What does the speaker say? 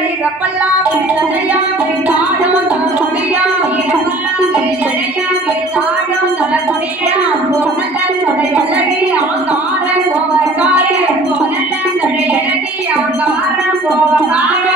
வீரப்பல்லாம் வீரனையா வீராடும் தலைமுடியா வீரப்பல்லாம் வீரனையா வீராடும் தலைமுடியா பொன்னதன் தடையழகி ஆங்காரம் கோவக்காரே பொன்னதன் தடையழகி ஆங்காரம் கோவக்காரே